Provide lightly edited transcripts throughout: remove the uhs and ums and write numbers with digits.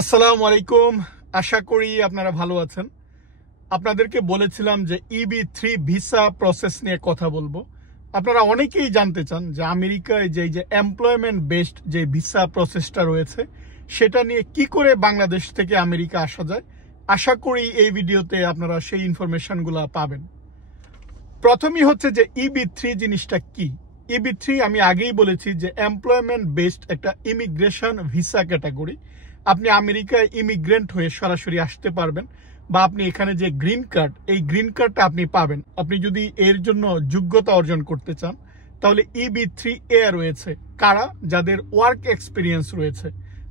আসসালামু আলাইকুম। আশা করি আপনারা ভালো আছেন। আপনাদেরকে বলেছিলাম যে EB3 ভিসা প্রসেস নিয়ে কথা বলবো। আপনারা অনেকেই জানতে চান যে আমেরিকায় যে এমপ্লয়মেন্ট বেসড যে ভিসা প্রসেসটা রয়েছে সেটা নিয়ে কি করে বাংলাদেশ থেকে আমেরিকা আসা যায়। আশা করি এই ভিডিওতে আপনারা সেই ইনফরমেশনগুলো পাবেন। প্রথমেই হচ্ছে যে EB3 জিনিসটা কি। EB3 আমি আগেই বলেছি যে এমপ্লয়মেন্ট বেসড একটা ইমিগ্রেশন ভিসা ক্যাটাগরি। আপনি আমেরিকায় ইমিগ্রেন্ট হয়ে সরাসরি আসতে পারবেন, বা আপনি এখানে যে গ্রিন কার্ড, এই গ্রিন কার্ডটা আপনি পাবেন। আপনি যদি এর জন্য যোগ্যতা অর্জন করতে চান তাহলে EB3A রয়েছে। কারা? যাদের ওয়ার্ক এক্সপিরিয়েন্স রয়েছে,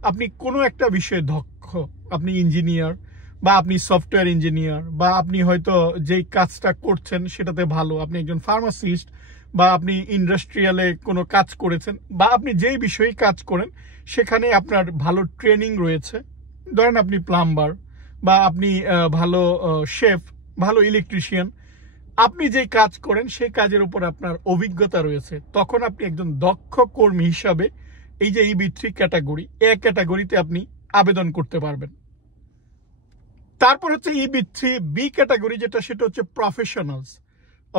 আপনি কোনো একটা বিষয়ে দক্ষ, আপনি ইঞ্জিনিয়ার বা আপনি সফটওয়্যার ইঞ্জিনিয়ার, বা আপনি হয়তো যেই কাজটা করছেন সেটাতে ভালো, আপনি একজন ফার্মাসিস্ট, বা আপনি ইন্ডাস্ট্রিয়ালে কোনো কাজ করেছেন, বা আপনি যেই বিষয়ে কাজ করেন সেখানে আপনার ভালো ট্রেনিং রয়েছে। ধরেন আপনি প্লাম্বার, বা আপনি ভালো শেফ, ভালো ইলেকট্রিশিয়ান, আপনি যে কাজ করেন সেই কাজের উপর আপনার অভিজ্ঞতা রয়েছে, তখন আপনি একজন দক্ষ কর্মী হিসাবে এই যে EB3 ক্যাটাগরি, এ ক্যাটাগরিতে আপনি আবেদন করতে পারবেন। তারপর হচ্ছে EB3B ক্যাটাগরি, সেটা হচ্ছে প্রফেশনালস,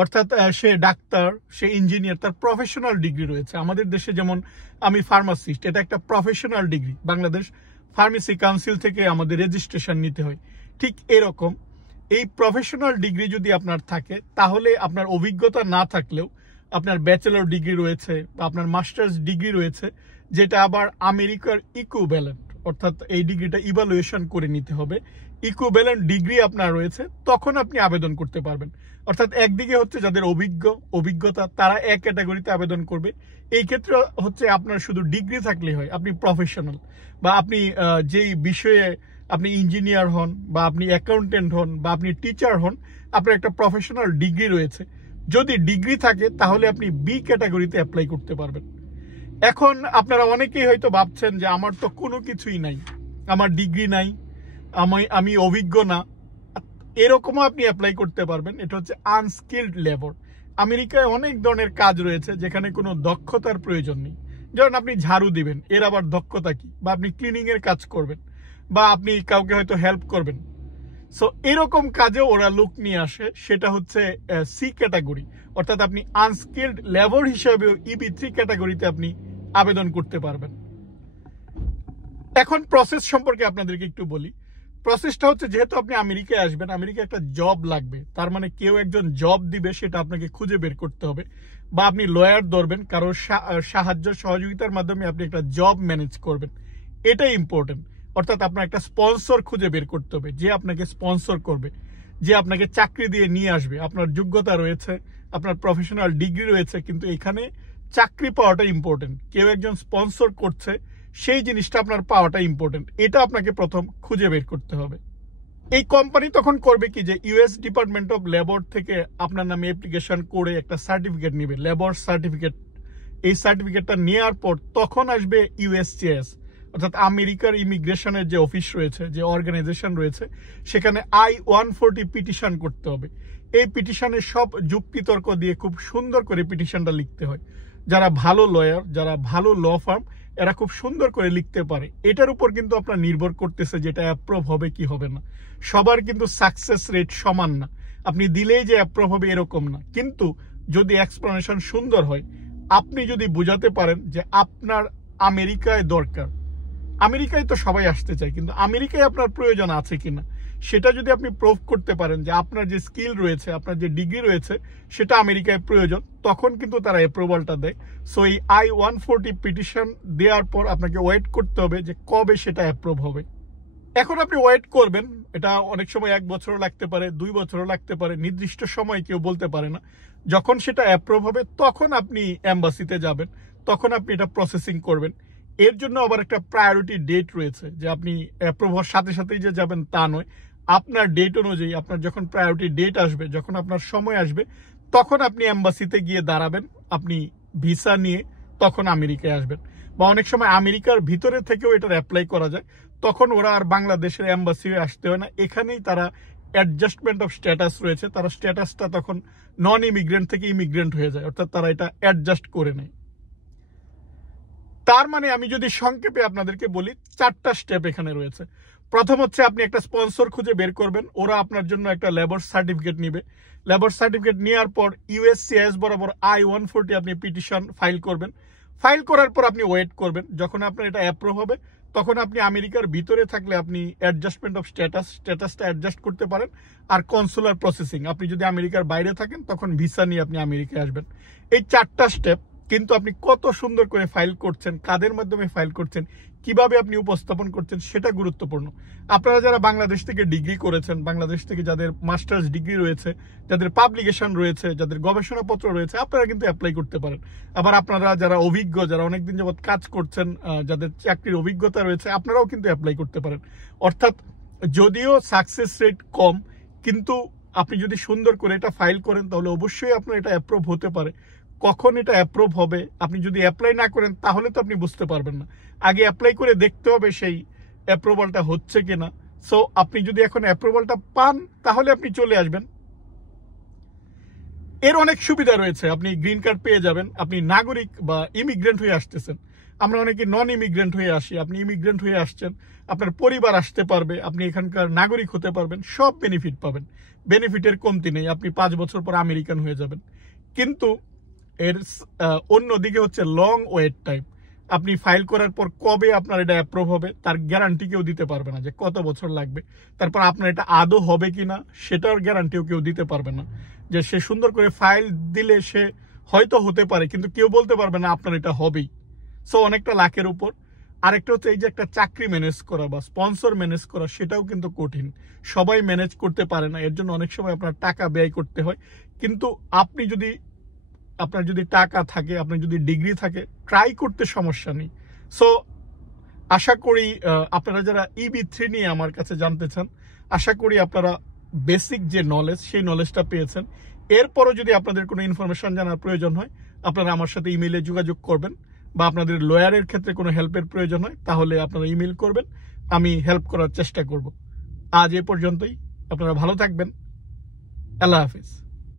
অর্থাৎ সে ডাক্তার, সে ইঞ্জিনিয়ার, তার প্রফেশনাল ডিগ্রি রয়েছে। আমাদের দেশে যেমন আমি ফার্মাসিস্ট, এটা একটা professional degree, Bangladesh pharmacy council থেকে আমাদের রেজিস্ট্রেশন নিতে হয়। ঠিক এরকম এই প্রফেশনাল ডিগ্রি যদি আপনার থাকে, তাহলে আপনার অভিজ্ঞতা না থাকলেও আপনার ব্যাচেলর ডিগ্রি রয়েছে বা আপনার মাস্টার্স ডিগ্রি রয়েছে, যেটা আবার আমেরিকার ইকুইভ্যালেন্ট, অর্থাৎ এই ডিগ্রিটা ইভালুয়েশন করে নিতে হবে। ইকুইভ্যালেন্ট ডিগ্রি আপনার রয়েছে, তখন আপনি আবেদন করতে পারবেন। অর্থাৎ একদিকে হচ্ছে যাদের অভিজ্ঞতা, তারা এক ক্যাটাগরিতে আবেদন করবে। এই ক্ষেত্রে হচ্ছে আপনার শুধু ডিগ্রি থাকলেই হয়, আপনি প্রফেশনাল, বা আপনি যেই বিষয়ে আপনি ইঞ্জিনিয়ার হন, বা আপনি অ্যাকাউন্টেন্ট হন, বা আপনি টিচার হন, আপনার একটা প্রফেশনাল ডিগ্রি রয়েছে। যদি ডিগ্রি থাকে তাহলে আপনি বি ক্যাটাগরিতে অ্যাপ্লাই করতে পারবেন। এখন আপনারা অনেকেই হয়তো ভাবছেন যে আমার তো কোনো কিছুই নাই, আমার ডিগ্রি নাই, আমি অভিজ্ঞ না, এরকমও আপনি অ্যাপ্লাই করতে পারবেন। এটা হচ্ছে আনস্কিলড লেবার। আমেরিকায় অনেক ধরনের কাজ রয়েছে যেখানে কোনো দক্ষতার প্রয়োজন নেই। যেমন আপনি ঝাড়ু দিবেন, এর আবার দক্ষতা কি? বা আপনি ক্লিনিং এর কাজ করবেন, বা আপনি কাউকে হয়তো হেল্প করবেন। সো এরকম কাজেও ওরা লোক নিয়ে আসে, সেটা হচ্ছে সি ক্যাটাগরি, অর্থাৎ আপনি আনস্কিলড লেবার হিসেবেও EB3 ক্যাটাগরিতে আপনি আবেদন করতে পারবেন। এখন প্রসেস সম্পর্কে আপনাদেরকে একটু বলি। প্রসেসটা হচ্ছে, যেহেতু আপনি আমেরিকায় আসবেন, আমেরিকায় একটা জব লাগবে, তার মানে কেউ একজন জব দিবে, সেটা আপনাকে খুঁজে বের করতে হবে, বা আপনি লয়ার ধরবেন, কারো সাহায্য সহযোগিতার মাধ্যমে আপনি একটা জব ম্যানেজ করবেন। এটাই ইম্পর্টেন্ট। অর্থাৎ আপনার একটা স্পন্সর খুঁজে বের করতে হবে, যে আপনাকে স্পন্সর করবে, যে আপনাকে চাকরি দিয়ে নিয়ে আসবে। আপনার যোগ্যতা রয়েছে, আপনার প্রফেশনাল ডিগ্রি রয়েছে, কিন্তু এখানে চাকরি পাওয়াটা ইম্পর্টেন্ট। কেউ একজন স্পন্সর করছে, সেই জিনিসটা আপনার পাওয়াটা ইম্পর্টেন্ট। এটা আপনাকে প্রথম খুঁজে বের করতে হবে। এই কোম্পানি তখন করবে কি, যে US ডিপার্টমেন্ট অফ লেবার থেকে আপনার নামে অ্যাপ্লিকেশন করে একটা সার্টিফিকেট নেবে, লেবার সার্টিফিকেট। এই সার্টিফিকেটটা নেওয়ার পর তখন আসবে USCIS, অর্থাৎ আমেরিকার ইমিগ্রেশনের যে অফিস রয়েছে, যে অর্গানাইজেশন রয়েছে, সেখানে I-140 পিটিশন করতে হবে। এই পিটিশনের সব যুক্তি তর্ক দিয়ে খুব সুন্দর করে পিটিশনটা লিখতে হয়। যারা ভালো লয়ার, যারা ভালো ল ফার্ম, এরা খুব সুন্দর করে লিখতে পারে। এটার উপর কিন্তু আপনার নির্ভর করতেছে যেটা অ্যাপ্রুভ হবে কি হবে না। সবার কিন্তু সাকসেস রেট সমান না, আপনি দিলেই যে অ্যাপ্রুভ হবে এরকম না। কিন্তু যদি এক্সপ্লেনেশন সুন্দর হয়, আপনি যদি বোঝাতে পারেন যে আপনার আমেরিকায় দরকার, আমেরিকায় তো সবাই আসতে চায়, কিন্তু আমেরিকায় আপনার প্রয়োজন আছে কিনা, সেটা যদি আপনি প্রুভ করতে পারেন যে আপনার যে স্কিল রয়েছে, আপনার যে ডিগ্রি রয়েছে, সেটা আমেরিকায় প্রয়োজন, তখন কিন্তু তারা অ্যাপ্রুভালটা দেয়। সো এই I-140 পিটিশন দেওয়ার পর আপনাকে ওয়েট করতে হবে যে কবে সেটা অ্যাপ্রুভ হবে। এখন আপনি ওয়েট করবেন, এটা অনেক সময় 1 বছরও লাগতে পারে, 2 বছরও লাগতে পারে, নির্দিষ্ট সময় কেউ বলতে পারে না। যখন সেটা অ্যাপ্রুভ হবে তখন আপনি এম্বাসিতে যাবেন, তখন আপনি এটা প্রসেসিং করবেন। এর জন্য আবার একটা প্রায়োরিটি ডেট রয়েছে, যে আপনি অ্যাপ্রুভ হওয়ার সাথে সাথেই যে যাবেন তা নয়। আপনার ডেট অনুযায়ী, আপনার যখন প্রায়োরিটি ডেট আসবে, যখন আপনার সময় আসবে, তখন আপনি এম্বাসিতে গিয়ে দাঁড়াবেন, আপনি ভিসা নিয়ে তখন আমেরিকায় আসবেন। বা অনেক সময় আমেরিকার ভিতরে থেকেও এটার অ্যাপ্লাই করা যায়, তখন ওরা আর বাংলাদেশের এম্বাসি আসতে হয় না, এখানেই তারা অ্যাডজাস্টমেন্ট অফ স্ট্যাটাস রয়েছে, তারা স্ট্যাটাসটা তখন নন ইমিগ্রেন্ট থেকে ইমিগ্রেন্ট হয়ে যায়, অর্থাৎ তারা এটা অ্যাডজাস্ট করে নেয়। তার মানে আমি যদি সংক্ষেপে আপনাদেরকে বলি 4টা স্টেপ এখানে রয়েছে। প্রথম হচ্ছে আপনি একটা স্পন্সর খুঁজে বের করবেন, ওরা আপনার জন্য একটা লেবার সার্টিফিকেট নিবে। লেবার সার্টিফিকেট নেওয়ার পর ইউএসসিআইএস বরাবর I-140 আপনি পিটিশন ফাইল করবেন। ফাইল করার পর আপনি ওয়েট করবেন, যখন আপনার এটা অ্যাপ্রুভ হবে তখন আপনি আমেরিকার ভিতরে থাকলে আপনি অ্যাডজাস্টমেন্ট অফ স্ট্যাটাসটা অ্যাডজাস্ট করতে পারেন। আর কনসুলার প্রসেসিং, আপনি যদি আমেরিকার বাইরে থাকেন তখন ভিসা নিয়ে আপনি আমেরিকায় আসবেন। এই 4টা স্টেপ, কিন্তু আপনি কত সুন্দর করে ফাইল করছেন, কাদের মাধ্যমে ফাইল করছেন, কিভাবে আপনি উপস্থাপন করছেন, সেটা গুরুত্বপূর্ণ। আপনারা যারা বাংলাদেশ থেকে ডিগ্রি করেছেন, বাংলাদেশ থেকে যাদের মাস্টার্স ডিগ্রি রয়েছে, যাদের পাবলিকেশন রয়েছে, যাদের গবেষণাপত্র রয়েছে, আপনারা কিন্তু অ্যাপ্লাই করতে পারেন। আবার আপনারা যারা অভিজ্ঞ, যারা অনেকদিন যাবৎ কাজ করছেন, যাদের চাকরির অভিজ্ঞতা রয়েছে, আপনারাও কিন্তু অ্যাপ্লাই করতে পারেন। অর্থাৎ যদিও সাকসেস রেট কম, কিন্তু আপনি যদি সুন্দর করে এটা ফাইল করেন তাহলে অবশ্যই আপনার এটা অ্যাপ্রুভ হতে পারে। কখন এটা অ্যাপ্রুভ হবে, আপনি যদি অ্যাপ্লাই না করেন তাহলে তো আপনি বুঝতে পারবেন না। আগে অ্যাপ্লাই করে দেখতে হবে সেই অ্যাপ্রুভালটা হচ্ছে কিনা। সো আপনি যদি এখন অ্যাপ্রুভালটা পান তাহলে আপনি চলে আসবেন। এর অনেক সুবিধা রয়েছে, আপনি গ্রিন কার্ড পেয়ে যাবেন, আপনি নাগরিক বা ইমিগ্রেন্ট হয়ে আসতেছেন। আমরা অনেকে নন ইমিগ্রেন্ট হয়ে আসি, আপনি ইমিগ্রেন্ট হয়ে আসছেন, আপনার পরিবার আসতে পারবে, আপনি এখানকার নাগরিক হতে পারবেন, সব বেনিফিট পাবেন। বেনিফিটের কমতি নেই, আপনি 5 বছর পর আমেরিকান হয়ে যাবেন। কিন্তু এর অন্যদিকে হচ্ছে লং ওয়েট টাইম। আপনি ফাইল করার পর কবে আপনার এটা অ্যাপ্রুভ হবে তার গ্যারান্টি কেউ দিতে পারবে না, যে কত বছর লাগবে। তারপর আপনার এটা আদৌ হবে কিনা সেটার গ্যারান্টিও কেউ দিতে পারবে না। যে সে সুন্দর করে ফাইল দিলে সে হয়তো হতে পারে, কিন্তু কেউ বলতে পারবে না আপনার এটা হবেই। সো অনেকটা লাকের উপর। আরেকটা হচ্ছে এই যে একটা চাকরি ম্যানেজ করা বা স্পন্সর ম্যানেজ করা, সেটাও কিন্তু কঠিন, সবাই ম্যানেজ করতে পারে না। এর জন্য অনেক সময় আপনার টাকা ব্যয় করতে হয়। কিন্তু আপনার যদি টাকা থাকে, আপনার যদি ডিগ্রি থাকে, ট্রাই করতে সমস্যা নেই। সো আশা করি আপনারা যারা EB-3 নিয়ে আমার কাছে জানতে চান, আশা করি আপনারা বেসিক যে নলেজ সেই নলেজটা পেয়েছেন। এরপরও যদি আপনাদের কোনো ইনফরমেশন জানার প্রয়োজন হয়, আপনারা আমার সাথে ইমেইলে যোগাযোগ করবেন, বা আপনাদের লয়ারের ক্ষেত্রে কোনো হেল্পের প্রয়োজন হয় তাহলে আপনারা ইমেইল করবেন, আমি হেল্প করার চেষ্টা করব। আজ এ পর্যন্তই, আপনারা ভালো থাকবেন। আল্লাহ হাফিজ।